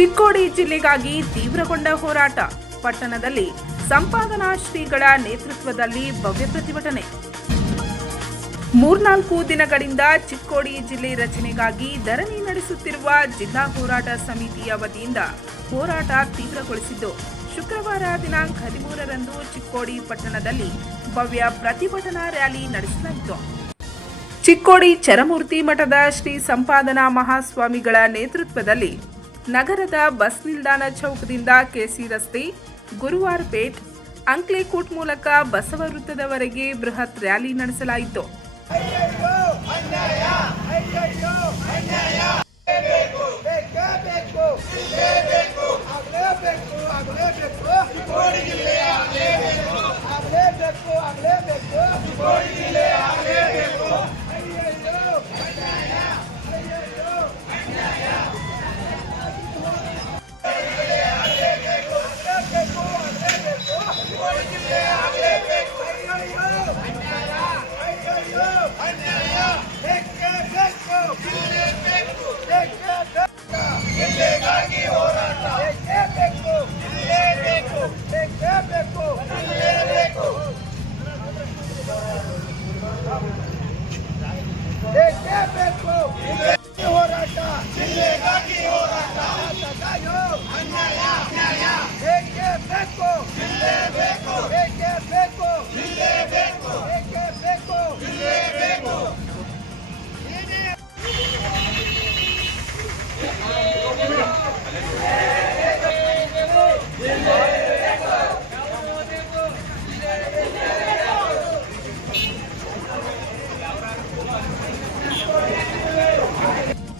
ಚಿಕ್ಕೋಡಿ ಜಿಲ್ಲೆಗಾಗಿ ತೀವ್ರಗೊಂಡ ಹೋರಾಟ. ಪಟ್ಟಣದಲ್ಲಿ ಸಂಪಾದನಾ ಶ್ರೀಗಳ ನೇತೃತ್ವದಲ್ಲಿ ಭವ್ಯ ಪ್ರತಿಭಟನೆ. 3-4 ದಿನಗಳಿಂದ ಚಿಕ್ಕೋಡಿ ಜಿಲ್ಲೆ ರಚನೆಗಾಗಿ ಧರಣಿ ನಡೆಸುತ್ತಿರುವ ಜಿಲ್ಲಾ ಹೋರಾಟ ಸಮಿತಿಯ ವತಿಯಿಂದ ಹೋರಾಟ ತೀವ್ರಗೊಳಿಸಿದ್ದು, ಶುಕ್ರವಾರ ದಿನಾಂಕ 13ರಂದು ಚಿಕ್ಕೋಡಿ ಪಟ್ಟಣದಲ್ಲಿ ಭವ್ಯ ಪ್ರತಿಭಟನಾ ರ್ಯಾಲಿ ನಡೆಸಲಾಯಿತು. ಚಿಕ್ಕೋಡಿ ಚರಮೂರ್ತಿ ಮಠದ ಶ್ರೀ ಸಂಪಾದನಾ ಮಹಾಸ್ವಾಮಿಗಳ ನೇತೃತ್ವದಲ್ಲಿ ನಗರದ ಬಸ್ ನಿಲ್ದಾಣ ಚೌಕದಿಂದ ಕೆಸಿ ರಸ್ತೆ, ಗುರುವಾರಪೇಟ್, ಅಂಕ್ಲೇಕೂಟ್ ಮೂಲಕ ಬಸವ ವೃತ್ತದವರೆಗೆ ಬೃಹತ್ ರ್ಯಾಲಿ ನಡೆಸಲಾಯಿತು.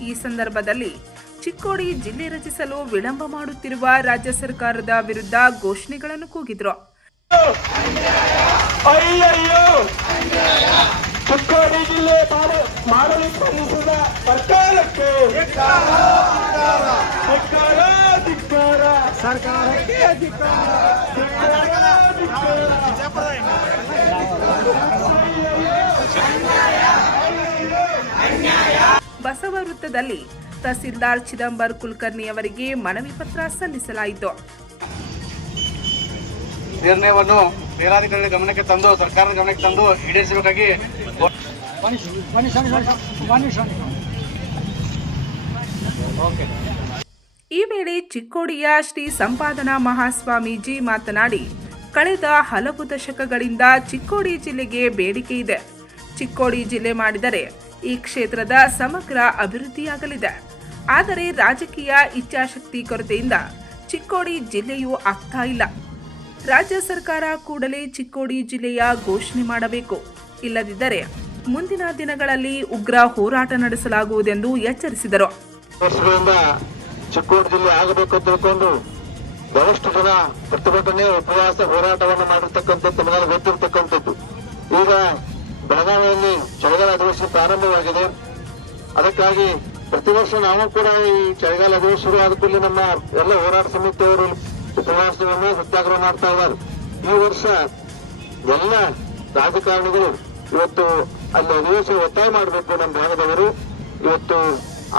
ಈ ಸಂದರ್ಭದಲ್ಲಿ ಚಿಕ್ಕೋಡಿ ಜಿಲ್ಲೆ ರಚಿಸಲು ವಿಳಂಬ ಮಾಡುತ್ತಿರುವ ರಾಜ್ಯ ಸರ್ಕಾರದ ವಿರುದ್ಧ ಘೋಷಣೆಗಳನ್ನು ಕೂಗಿದ್ರು. ಚಿಕ್ಕೋಡಿ ಜಿಲ್ಲೆ ಮಾಡಲು ಶ್ರಮಿಸಿದ ಸರ್ಕಾರಕ್ಕೆ ಬಸವ ವೃತ್ತದಲ್ಲಿ ತಹಸೀಲ್ದಾರ್ ಚಿದಂಬರ್ ಕುಲಕರ್ಣಿ ಅವರಿಗೆ ಮನವಿ ಪತ್ರ ಸಲ್ಲಿಸಲಾಯಿತು. ನಿರ್ಣಯವನ್ನು ಮೇಲಾಧಿಕಾರಿಗಳ ಗಮನಕ್ಕೆ ತಂದು ಸರ್ಕಾರದ ಗಮನಕ್ಕೆ ತಂದು ಈಡೇರಿಸಬೇಕಾಗಿ ಈ ವೇಳೆ ಚಿಕ್ಕೋಡಿಯ ಶ್ರೀ ಸಂಪಾದನಾ ಮಹಾಸ್ವಾಮೀಜಿ ಮಾತನಾಡಿ, ಕಳೆದ ಹಲವು ದಶಕಗಳಿಂದ ಚಿಕ್ಕೋಡಿ ಜಿಲ್ಲೆಗೆ ಬೇಡಿಕೆ ಇದೆ. ಚಿಕ್ಕೋಡಿ ಜಿಲ್ಲೆ ಮಾಡಿದರೆ ಈ ಕ್ಷೇತ್ರದ ಸಮಗ್ರ ಅಭಿವೃದ್ಧಿಯಾಗಲಿದೆ. ಆದರೆ ರಾಜಕೀಯ ಇಚ್ಛಾಶಕ್ತಿ ಕೊರತೆಯಿಂದ ಚಿಕ್ಕೋಡಿ ಜಿಲ್ಲೆಯೂ ಆಗ್ತಾ ಇಲ್ಲ. ರಾಜ್ಯ ಸರ್ಕಾರ ಕೂಡಲೇ ಚಿಕ್ಕೋಡಿ ಜಿಲ್ಲೆಯ ಘೋಷಣೆ ಮಾಡಬೇಕು. ಇಲ್ಲದಿದ್ದರೆ ಮುಂದಿನ ದಿನಗಳಲ್ಲಿ ಉಗ್ರ ಹೋರಾಟ ನಡೆಸಲಾಗುವುದೆಂದು ಎಚ್ಚರಿಸಿದರು. ವರ್ಷಗಳಿಂದ ಚಿಕ್ಕೋಡಿ ಜಿಲ್ಲೆ ಆಗಬೇಕು ಅಂತ ತಿಳ್ಕೊಂಡು ಬಹಳಷ್ಟು ಜನ ಪ್ರತಿಭಟನೆ, ಉಪವಾಸ, ಹೋರಾಟವನ್ನು ಮಾಡಿರ್ತಕ್ಕಂಥದ್ದು ತಮಗೆಲ್ಲ ಗೊತ್ತಿರತಕ್ಕಂಥದ್ದು. ಈಗ ಬೆಳಗಾವಿಯಲ್ಲಿ ಚಳಿಗಾಲ ಅಧಿವೇಶನ ಪ್ರಾರಂಭವಾಗಿದೆ. ಅದಕ್ಕಾಗಿ ಪ್ರತಿ ವರ್ಷ ನಾವು ಕೂಡ ಈ ಚಳಿಗಾಲ ಅಧಿವೇಶನ ಶುರು ಆದ ಕೂಡಲೇ ನಮ್ಮ ಎಲ್ಲ ಹೋರಾಟ ಸಮಿತಿಯವರು ಉಪವಾಸವನ್ನು ಸತ್ಯಾಗ್ರಹ ಮಾಡ್ತಾ ಇದ್ದಾರೆ. ಈ ವರ್ಷ ಎಲ್ಲ ರಾಜಕಾರಣಿಗಳು ಇವತ್ತು ಅಲ್ಲಿ ಅಧಿವೇಶನ ಒತ್ತಾಯ ಮಾಡಬೇಕು. ನಮ್ಮ ಭಾಗದವರು ಇವತ್ತು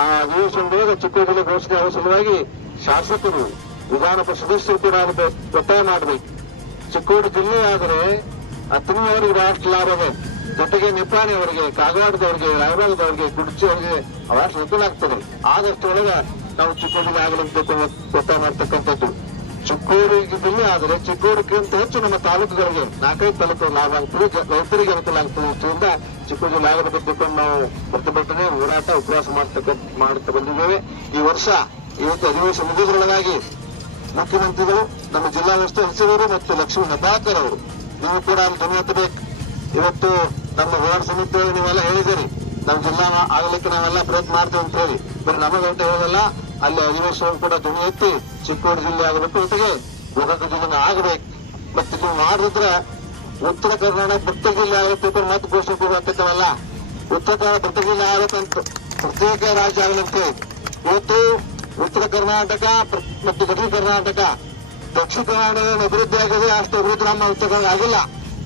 ಆ ಅಧಿವೇಶನದೊಳಗೆ ಚಿಕ್ಕೋಡಿ ಜಿಲ್ಲೆ ಘೋಷಣೆ ಆಗುವ ಸಲುವಾಗಿ ಶಾಸಕರು, ವಿಧಾನ ಪರಿಷತ್ ಸದಸ್ಯರು ಕೂಡ ಒತ್ತಾಯ ಮಾಡಬೇಕು. ಚಿಕ್ಕೋಡಿ ಜಿಲ್ಲೆ ಆದರೆ ಅತನಿಯವರಿಗೆ ಬಹಳಷ್ಟು ಲಾಭ ಇದೆ. ಜೊತೆಗೆ ನಿಪ್ಪಾಣಿ ಅವರಿಗೆ, ಕಾಗವಾಡದವರಿಗೆ, ರಾಯಬಾಗದವರಿಗೆ, ಕುಡ್ಚಿ ಅವರಿಗೆ ಬಹಳಷ್ಟು ಅನುಕೂಲ ಆಗ್ತದೆ. ಆದಷ್ಟು ಒಳಗೆ ನಾವು ಚಿಕ್ಕೋಡಿ ಜಿಲ್ಲೆ ಆಗಲಂತ ಒತ್ತಾಯ ಮಾಡ್ತಕ್ಕಂಥದ್ದು. ಚಿಕ್ಕೋಡಿ ಜಿಲ್ಲೆ ಆದರೆ ಚಿಕ್ಕೋಡಿಗಿಂತ ಹೆಚ್ಚು ನಮ್ಮ ತಾಲೂಕುಗಳಿಗೆ 4-5 ತಾಲೂಕು ಲಾಭ ಆಗ್ತದೆ, ರೈತರಿಗೆ ಅನುಕೂಲ ಆಗ್ತದೆ. ಇದರಿಂದ ಚಿಕ್ಕೋಡಿ ಜಿಲ್ಲೆ ಆಗಬೇಕು ತಿಳ್ಕೊಂಡು ನಾವು ಪ್ರತಿಭಟನೆ, ಹೋರಾಟ, ಉಪವಾಸ ಮಾಡುತ್ತಾ ಬಂದಿದ್ದೇವೆ. ಈ ವರ್ಷ ಇವತ್ತು ಅಧಿವೇಶನ ಮುಗಿದ್ರೊಳಗಾಗಿ ಮುಖ್ಯಮಂತ್ರಿಗಳು, ನಮ್ಮ ಜಿಲ್ಲಾ ಉಸ್ತುವಾರಿ ಸಚಿವರು ಮತ್ತು ಲಕ್ಷ್ಮೀ ಹೆಬ್ಬಾಳ್ಕರ್ ಅವರು ನೀವು ಕೂಡ ಅಲ್ಲಿ ಧ್ವನಿ ಎತ್ತಬೇಕು. ಇವತ್ತು ನಮ್ಮ ಹೋರಾಟ ಸಮಿತಿಯವರು ನೀವೆಲ್ಲ ಹೇಳಿದಿರಿ, ನಮ್ಮ ಜಿಲ್ಲಾ ಆಗಲಿಕ್ಕೆ ನಾವೆಲ್ಲ ಪ್ರಯತ್ನ ಮಾಡ್ತೇವೆ ಅಂತ ಹೇಳಿ. ಬರೀ ನಮಗಂತ ಹೇಳೋದಲ್ಲ, ಅಲ್ಲಿ ಅಧಿವೇಶನ ಕೂಡ ಧ್ವನಿ ಎತ್ತಿ ಚಿಕ್ಕೋಡಿ ಜಿಲ್ಲೆ ಆಗಬೇಕು, ಜೊತೆಗೆ ಗೋಕಾಕ ಜಿಲ್ಲೆ ಆಗಬೇಕು. ಮತ್ತೆ ನೀವು ಮಾಡಿದ್ರೆ ಉತ್ತರ ಕರ್ನಾಟಕ ಪ್ರತ್ಯೇಕ ಜಿಲ್ಲೆ ಆಗುತ್ತೆ ಮತ್ತೆ ಘೋಷಣೆ ಕೊಡಬೇಕಲ್ಲ. ಉತ್ತರ ಕರ್ನಾಟಕ ಪ್ರತ್ಯೇಕ ಜಿಲ್ಲೆ ಆಗಬೇಕಂತ ಪ್ರತ್ಯೇಕ ರಾಜ್ಯ ಆಗಲಂತೆ. ಇವತ್ತು ಉತ್ತರ ಕರ್ನಾಟಕ ಮತ್ತು ದಕ್ಷಿಣ ಕರ್ನಾಟಕ, ದಕ್ಷಿಣ ಕರ್ನಾಟಕ ಅಭಿವೃದ್ಧಿ ಆಗಿದೆ, ಅಷ್ಟು ಅಭಿವೃದ್ಧಿ ನಮ್ಮ ಉತ್ತರ ಕರ್ನಾಟಕ ಆಗಿಲ್ಲ.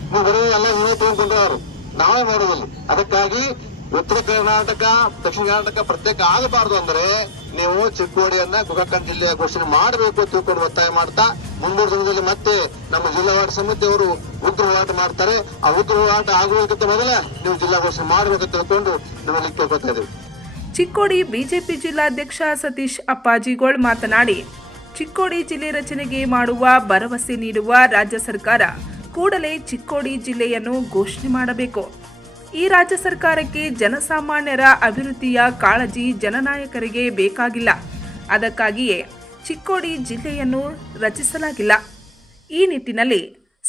ನೀವು ಬರೀ ಎಲ್ಲ ನೀವೇ ತಗೊಂಡ್ಕೊಂಡವರು, ನಾವೇ ಮಾಡೋದಿಲ್ಲ. ಅದಕ್ಕಾಗಿ ಉತ್ತರ ಕರ್ನಾಟಕ ದಕ್ಷಿಣ ಕರ್ನಾಟಕ ಪ್ರತ್ಯೇಕ ಆಗಬಾರದು ಅಂದ್ರೆ ನೀವು ಚಿಕ್ಕೋಡಿಯನ್ನ ಗೋಕಾಕ್ ಜಿಲ್ಲೆಯ ಘೋಷಣೆ ಮಾಡಬೇಕು ಅಂತ ತಿಳ್ಕೊಂಡು ಒತ್ತಾಯ ಮಾಡ್ತಾ ಮುಂಬರುವ ದಿನದಲ್ಲಿ ಮತ್ತೆ ನಮ್ಮ ಜಿಲ್ಲಾ ಹೋರಾಟ ಸಮಿತಿ ಅವರು ಉಗ್ರ ಹೋರಾಟ ಮಾಡ್ತಾರೆ. ಆ ಉಗ್ರ ಹೋರಾಟ ಆಗುವುದಕ್ಕಿಂತ ಮೊದಲೇ ನೀವು ಜಿಲ್ಲಾ ಘೋಷಣೆ ಮಾಡಬೇಕಂತ ತಿಳ್ಕೊಂಡು ನಮ್ಮಲ್ಲಿ ಕೇಳ್ಕೊತಾ ಇದ್ದೀವಿ. ಚಿಕ್ಕೋಡಿ ಬಿಜೆಪಿ ಜಿಲ್ಲಾಧ್ಯಕ್ಷ ಸತೀಶ್ ಅಪ್ಪಾಜಿಗೋಳ್ ಮಾತನಾಡಿ, ಚಿಕ್ಕೋಡಿ ಜಿಲ್ಲೆ ರಚನೆಗೆ ಮಾಡುವ ಭರವಸೆ ನೀಡುವ ರಾಜ್ಯ ಸರ್ಕಾರ ಕೂಡಲೇ ಚಿಕ್ಕೋಡಿ ಜಿಲ್ಲೆಯನ್ನು ಘೋಷಣೆ ಮಾಡಬೇಕು. ಈ ರಾಜ್ಯ ಸರ್ಕಾರಕ್ಕೆ ಜನಸಾಮಾನ್ಯರ ಅಭಿವೃದ್ಧಿಯ ಕಾಳಜಿ ಜನನಾಯಕರಿಗೆ ಬೇಕಾಗಿಲ್ಲ. ಅದಕ್ಕಾಗಿಯೇ ಚಿಕ್ಕೋಡಿ ಜಿಲ್ಲೆಯನ್ನು ರಚಿಸಲಾಗಿಲ್ಲ. ಈ ನಿಟ್ಟಿನಲ್ಲಿ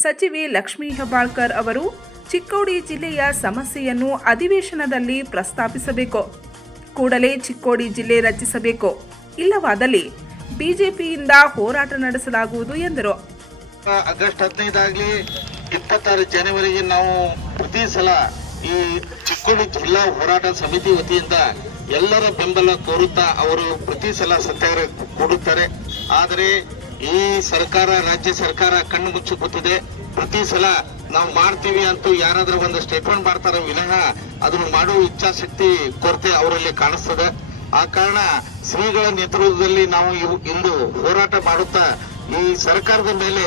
ಸಚಿವೆ ಲಕ್ಷ್ಮೀ ಹೆಬ್ಬಾಳ್ಕರ್ ಅವರು ಚಿಕ್ಕೋಡಿ ಜಿಲ್ಲೆಯ ಸಮಸ್ಯೆಯನ್ನು ಅಧಿವೇಶನದಲ್ಲಿ ಪ್ರಸ್ತಾಪಿಸಬೇಕು. ಕೂಡಲೇ ಚಿಕ್ಕೋಡಿ ಜಿಲ್ಲೆ ರಚಿಸಬೇಕು. ಇಲ್ಲವಾದಲ್ಲಿ ಬಿಜೆಪಿಯಿಂದ ಹೋರಾಟ ನಡೆಸಲಾಗುವುದು ಎಂದರು. ಆಗಸ್ಟ್ 15 ಆಗಲಿ 26 ಜನವರಿಗೆ ನಾವು ಪ್ರತಿ ಸಲ ಈ ಚಿಕ್ಕೋಡಿ ಜಿಲ್ಲಾ ಹೋರಾಟ ಸಮಿತಿ ವತಿಯಿಂದ ಎಲ್ಲರ ಬೆಂಬಲ ಕೋರುತ್ತಾ ಅವರು ಪ್ರತಿ ಸಲ ಸತ್ಯಾಗ್ರಹ ಕೊಡುತ್ತಾರೆ. ಆದರೆ ಈ ಸರ್ಕಾರ, ರಾಜ್ಯ ಸರ್ಕಾರ ಕಣ್ಣು ಮುಚ್ಚಿ ಕೂತಿದೆ. ಪ್ರತಿ ಸಲ ನಾವು ಮಾಡ್ತೀವಿ ಅಂತೂ ಯಾರಾದ್ರೂ ಒಂದು ಸ್ಟೇಟ್ಮೆಂಟ್ ಮಾಡ್ತಾರೋ ವಿನಃ ಅದನ್ನು ಮಾಡುವ ಇಚ್ಛಾಶಕ್ತಿ ಕೊರತೆ ಅವರಲ್ಲಿ ಕಾಣಿಸ್ತದೆ. ಆ ಕಾರಣ ಶ್ರೀಗಳ ನೇತೃತ್ವದಲ್ಲಿ ನಾವು ಇಂದು ಹೋರಾಟ ಮಾಡುತ್ತಾ ಈ ಸರ್ಕಾರದ ಮೇಲೆ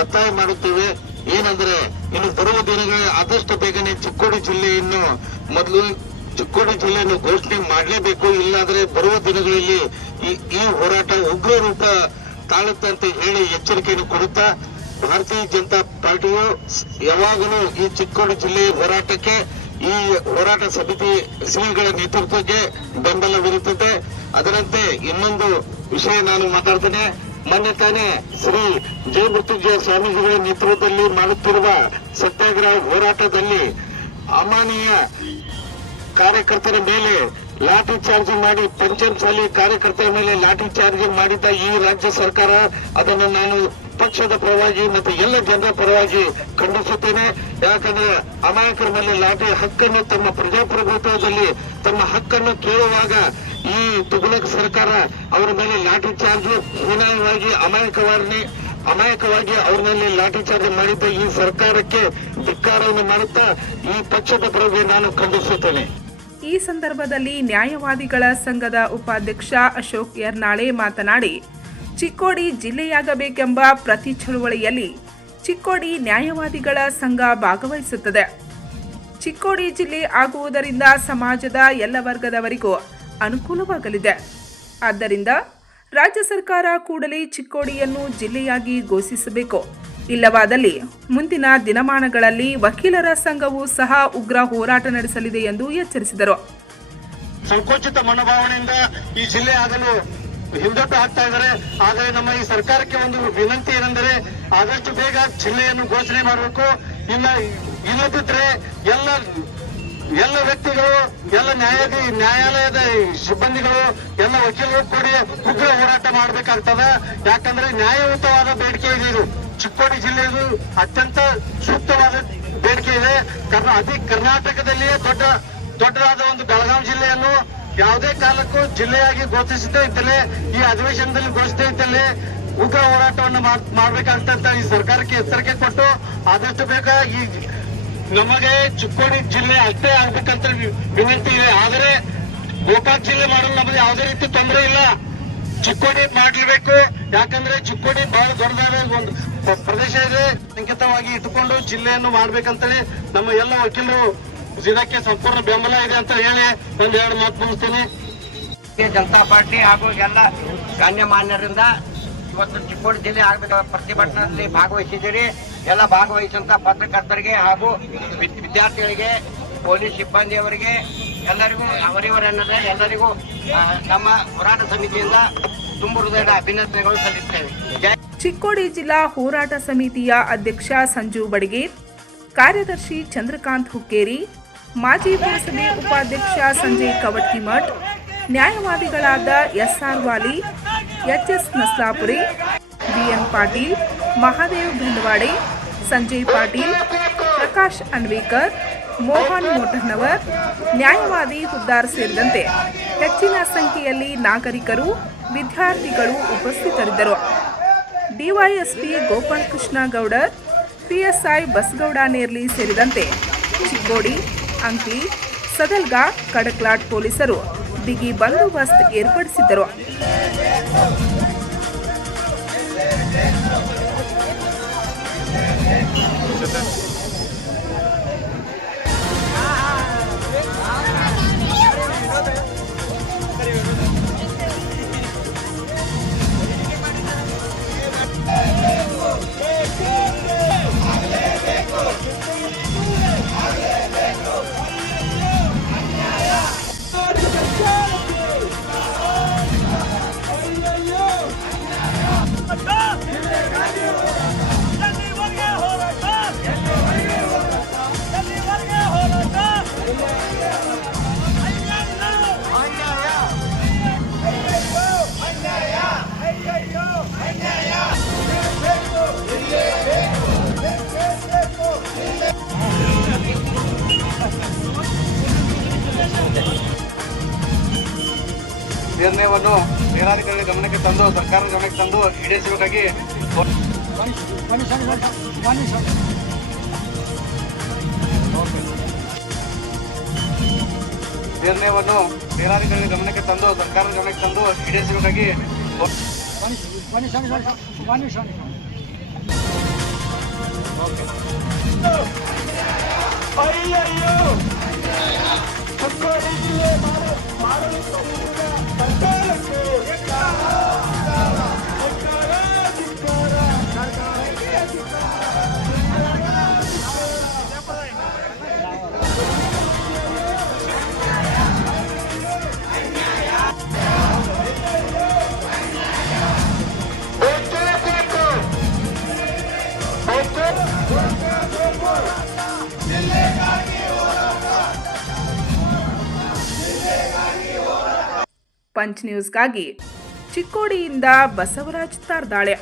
ಒತ್ತಾಯ ಮಾಡುತ್ತೇವೆ. ಏನಂದ್ರೆ ಇನ್ನು ಬರುವ ದಿನಗಳಲ್ಲಿ ಆದಷ್ಟು ಬೇಗನೆ ಚಿಕ್ಕೋಡಿ ಜಿಲ್ಲೆಯನ್ನು ಚಿಕ್ಕೋಡಿ ಜಿಲ್ಲೆಯನ್ನು ಘೋಷಣೆ ಮಾಡಲೇಬೇಕು. ಇಲ್ಲಾಂದ್ರೆ ಬರುವ ದಿನಗಳಲ್ಲಿ ಈ ಹೋರಾಟ ಉಗ್ರ ರೂಪ ತಾಳುತ್ತೆ ಅಂತ ಹೇಳಿ ಎಚ್ಚರಿಕೆಯನ್ನು ಕೊಡುತ್ತಾ ಭಾರತೀಯ ಜನತಾ ಪಾರ್ಟಿಯು ಯಾವಾಗಲೂ ಈ ಚಿಕ್ಕೋಡಿ ಜಿಲ್ಲೆಯ ಹೋರಾಟಕ್ಕೆ, ಈ ಹೋರಾಟ ಸಮಿತಿ ಶ್ರೀಗಳ ನೇತೃತ್ವಕ್ಕೆ ಬೆಂಬಲವಿರುತ್ತದೆ. ಅದರಂತೆ ಇನ್ನೊಂದು ವಿಷಯ ನಾನು ಮಾತಾಡ್ತೇನೆ. ಮೊನ್ನೆ ತಾನೇ ಶ್ರೀ ಜಯಮೃತ್ಯುಂಜಯ ಸ್ವಾಮೀಜಿಗಳ ನೇತೃತ್ವದಲ್ಲಿ ಮಾಡುತ್ತಿರುವ ಸತ್ಯಾಗ್ರಹ ಹೋರಾಟದಲ್ಲಿ ಅಮಾನೀಯ ಕಾರ್ಯಕರ್ತರ ಮೇಲೆ ಲಾಠಿ ಚಾರ್ಜ್ ಮಾಡಿ, ಪಂಚಮಸಾಲಿ ಕಾರ್ಯಕರ್ತರ ಮೇಲೆ ಲಾಠಿ ಚಾರ್ಜ್ ಮಾಡಿದ್ದ ಈ ರಾಜ್ಯ ಸರ್ಕಾರ ಅದನ್ನು ನಾನು ಪಕ್ಷದ ಪರವಾಗಿ ಮತ್ತು ಎಲ್ಲ ಜನರ ಪರವಾಗಿ ಖಂಡಿಸುತ್ತೇನೆ. ಯಾಕಂದ್ರೆ ಅಮಾಯಕರ ಮೇಲೆ ಲಾಠಿ ಹಕ್ಕನ್ನು, ತಮ್ಮ ಪ್ರಜಾಪ್ರಭುತ್ವದಲ್ಲಿ ತಮ್ಮ ಹಕ್ಕನ್ನು ಕೇಳುವಾಗ ಈ ತುಘಲಕ್ ಸರ್ಕಾರ ಅವರ ಮೇಲೆ ಲಾಠಿ ಚಾರ್ಜ್ ಹೀನಾಯವಾಗಿ ಅಮಾಯಕವಾಗಿ ಅವ್ರ ಮೇಲೆ ಲಾಠಿ ಚಾರ್ಜ್ ಮಾಡಿದ್ದ ಈ ಸರ್ಕಾರಕ್ಕೆ ಧಿಕ್ಕಾರವನ್ನು ಮಾಡುತ್ತಾ ಈ ಪಕ್ಷದ ಪರವಾಗಿ ನಾನು ಖಂಡಿಸುತ್ತೇನೆ. ಈ ಸಂದರ್ಭದಲ್ಲಿ ನ್ಯಾಯವಾದಿಗಳ ಸಂಘದ ಉಪಾಧ್ಯಕ್ಷ ಅಶೋಕ್ ಯರ್ನಾಳೆ ಮಾತನಾಡಿ, ಚಿಕ್ಕೋಡಿ ಜಿಲ್ಲೆಯಾಗಬೇಕೆಂಬ ಪ್ರತಿ ಚಳುವಳಿಯಲ್ಲಿ ಚಿಕ್ಕೋಡಿ ನ್ಯಾಯವಾದಿಗಳ ಸಂಘ ಭಾಗವಹಿಸುತ್ತದೆ. ಚಿಕ್ಕೋಡಿ ಜಿಲ್ಲೆ ಆಗುವುದರಿಂದ ಸಮಾಜದ ಎಲ್ಲ ವರ್ಗದವರಿಗೂ ಅನುಕೂಲವಾಗಲಿದೆ. ಆದ್ದರಿಂದ ರಾಜ್ಯ ಸರ್ಕಾರ ಕೂಡಲೇ ಚಿಕ್ಕೋಡಿಯನ್ನು ಜಿಲ್ಲೆಯಾಗಿ ಘೋಷಿಸಬೇಕು. ಇಲ್ಲವಾದಲ್ಲಿ ಮುಂದಿನ ದಿನಮಾನಗಳಲ್ಲಿ ವಕೀಲರ ಸಂಘವೂ ಸಹ ಉಗ್ರ ಹೋರಾಟ ನಡೆಸಲಿದೆ ಎಂದು ಎಚ್ಚರಿಸಿದರು. ಸಂಕೋಚಿತ ಮನೋಭಾವನೆಯಿಂದ ಈ ಜಿಲ್ಲೆ ಆಗಲು ಹಿಂದಟ್ಟು ಹಾಕ್ತಾ ಇದ್ದಾರೆ. ಆದರೆ ನಮ್ಮ ಈ ಸರ್ಕಾರಕ್ಕೆ ಒಂದು ವಿನಂತಿ ಏನೆಂದರೆ ಆದಷ್ಟು ಬೇಗ ಜಿಲ್ಲೆಯನ್ನು ಘೋಷಣೆ ಮಾಡಬೇಕು. ಇಲ್ಲದಿದ್ರೆ ಎಲ್ಲ ವ್ಯಕ್ತಿಗಳು, ಎಲ್ಲ ನ್ಯಾಯಾಲಯದ ಸಿಬ್ಬಂದಿಗಳು, ಎಲ್ಲ ವಕೀಲರು ಕೂಡಿ ಉಗ್ರ ಹೋರಾಟ ಮಾಡಬೇಕಾಗ್ತದೆ. ಯಾಕಂದ್ರೆ ನ್ಯಾಯಯುತವಾದ ಬೇಡಿಕೆ ಇದೆ. ಇದು ಚಿಕ್ಕೋಡಿ ಜಿಲ್ಲೆಯದು ಅತ್ಯಂತ ಸೂಕ್ತವಾದ ಬೇಡಿಕೆ ಇದೆ. ಕರ್ನಾಟಕದಲ್ಲಿಯೇ ದೊಡ್ಡದಾದ ಒಂದು ಬೆಳಗಾವಿ ಜಿಲ್ಲೆಯನ್ನು ಯಾವುದೇ ಕಾಲಕ್ಕೂ ಜಿಲ್ಲೆಯಾಗಿ ಘೋಷಿಸದೇ ಇದ್ದಲೇ, ಈ ಅಧಿವೇಶನದಲ್ಲಿ ಘೋಷಿಸದೇ ಇದ್ದಲೇ ಉಗ್ರ ಹೋರಾಟವನ್ನು ಮಾಡಬೇಕಾಗ್ತಂತ ಈ ಸರ್ಕಾರಕ್ಕೆ ಎಚ್ಚರಿಕೆ ಕೊಟ್ಟು ಆದಷ್ಟು ಬೇಗ ಈ ನಮಗೆ ಚಿಕ್ಕೋಡಿ ಜಿಲ್ಲೆ ಅಷ್ಟೇ ಆಗ್ಬೇಕಂತ ವಿನಂತಿ ಇದೆ. ಆದರೆ ಗೋಕಾಕ್ ಜಿಲ್ಲೆ ಮಾಡಲು ನಮಗೆ ಯಾವುದೇ ರೀತಿ ತೊಂದರೆ ಇಲ್ಲ. ಚಿಕ್ಕೋಡಿ ಮಾಡಲೇಬೇಕು. ಯಾಕಂದ್ರೆ ಚಿಕ್ಕೋಡಿ ಬಹಳ ದೊಡ್ಡದಾದ ಒಂದು ಪ್ರದೇಶ ಇದೆ. ಸಂಕೇತವಾಗಿ ಇಟ್ಟುಕೊಂಡು ಜಿಲ್ಲೆಯನ್ನು ಮಾಡ್ಬೇಕಂತೇಳಿ ನಮ್ಮ ಎಲ್ಲ ವಕೀಲರು ಇದಕ್ಕೆ ಸಂಪೂರ್ಣ ಬೆಂಬಲ ಇದೆ ಅಂತ ಹೇಳಿ ಒಂದೆರಡು ಮಾತು ಮುಗಿಸ್ತೇನೆ. ಜನತಾ ಪಾರ್ಟಿ ಹಾಗೂ ಎಲ್ಲ ಗಣ್ಯಮಾನ್ಯರಿಂದ ಇವತ್ತು ಚಿಕ್ಕೋಡಿ ಜಿಲ್ಲೆ ಆಗಬೇಕು ಪ್ರತಿಭಟನೆಯಲ್ಲಿ ಭಾಗವಹಿಸಿದ್ದೀರಿ. ಎಲ್ಲ ಭಾಗವಹಿಸಿದಂತ ಪತ್ರಕರ್ತರಿಗೆ ಹಾಗೂ ವಿದ್ಯಾರ್ಥಿಗಳಿಗೆ, ಪೊಲೀಸ್ ಸಿಬ್ಬಂದಿಯವರಿಗೆ ಎಲ್ಲರಿಗೂ ಎಲ್ಲರಿಗೂ ನಮ್ಮ ಹೋರಾಟ ಸಮಿತಿಯಿಂದ ತುಂಬ ಹೃದಯದ ಅಭಿನಂದನೆಗಳು ಸಲ್ಲಿಸುತ್ತೇವೆ. ಚಿಕ್ಕೋಡಿ ಜಿಲ್ಲಾ ಹೋರಾಟ ಸಮಿತಿಯ ಅಧ್ಯಕ್ಷ ಸಂಜು ಬಡಿಗೇರ್, ಕಾರ್ಯದರ್ಶಿ ಚಂದ್ರಕಾಂತ್ ಹುಕ್ಕೇರಿ, ಮಾಜಿ ಪುರಸಭೆ ಉಪಾಧ್ಯಕ್ಷ ಸಂಜಯ್ ಕವಟ್ಕಿಮಠ್, ನ್ಯಾಯವಾದಿಗಳಾದ SR ವಾಲಿ, HS ನಸ್ಲಾಪುರಿ, BN ಪಾಟೀಲ್, ಮಹಾದೇವ್ ಭಿಂಡವಾಡೆ, ಸಂಜಯ್ ಪಾಟೀಲ್, ಪ್ರಕಾಶ್ ಅನ್ವೇಕರ್, ಮೋಹನ್ ಮೋಟನ್ನವರ್, ನ್ಯಾಯವಾದಿ ಹುದ್ದಾರ್ ಸೇರಿದಂತೆ ಹೆಚ್ಚಿನ ಸಂಖ್ಯೆಯಲ್ಲಿ ನಾಗರಿಕರು, ವಿದ್ಯಾರ್ಥಿಗಳು ಉಪಸ್ಥಿತರಿದ್ದರು. ಡಿವೈಎಸ್ಪಿ ಗೋಪಾಲಕೃಷ್ಣ ಗೌಡರ್, PSI ಬಸಗೌಡ ನೇರ್ಲಿ ಸೇರಿದಂತೆ ಚಿಕ್ಕೋಡಿ, ಅಂಕ್ಲಿ, ಸದಲ್ಗ ಕಡಕ್ಲಾಟ್ ಪೊಲೀಸರು ಬಿಗಿ ಬಂದೋಬಸ್ತ್ ಏರ್ಪಡಿಸಿದ್ದರು. ನಿರ್ಣಯವನ್ನು ಮೇಲಾಧಿಕಾರಿಗಳ ಗಮನಕ್ಕೆ ತಂದು ಸರ್ಕಾರದ ಗಮನಕ್ಕೆ ತಂದು ಈಡೇರಿಸಬೇಕಾಗಿ ನಿರ್ಣಯವನ್ನು ಮೇಲಾಧಿಕಾರಿಗಳ ಗಮನಕ್ಕೆ ತಂದು ಸರ್ಕಾರದ ಗಮನಕ್ಕೆ ತಂದು ಈಡೇರಿಸಬೇಕಾಗಿ ಪಂಚ್ ನ್ಯೂಸ್ಗಾಗಿ ಚಿಕ್ಕೋಡಿಯಿಂದ ಬಸವರಾಜ್ ತಾರ್ದಾಳೆ.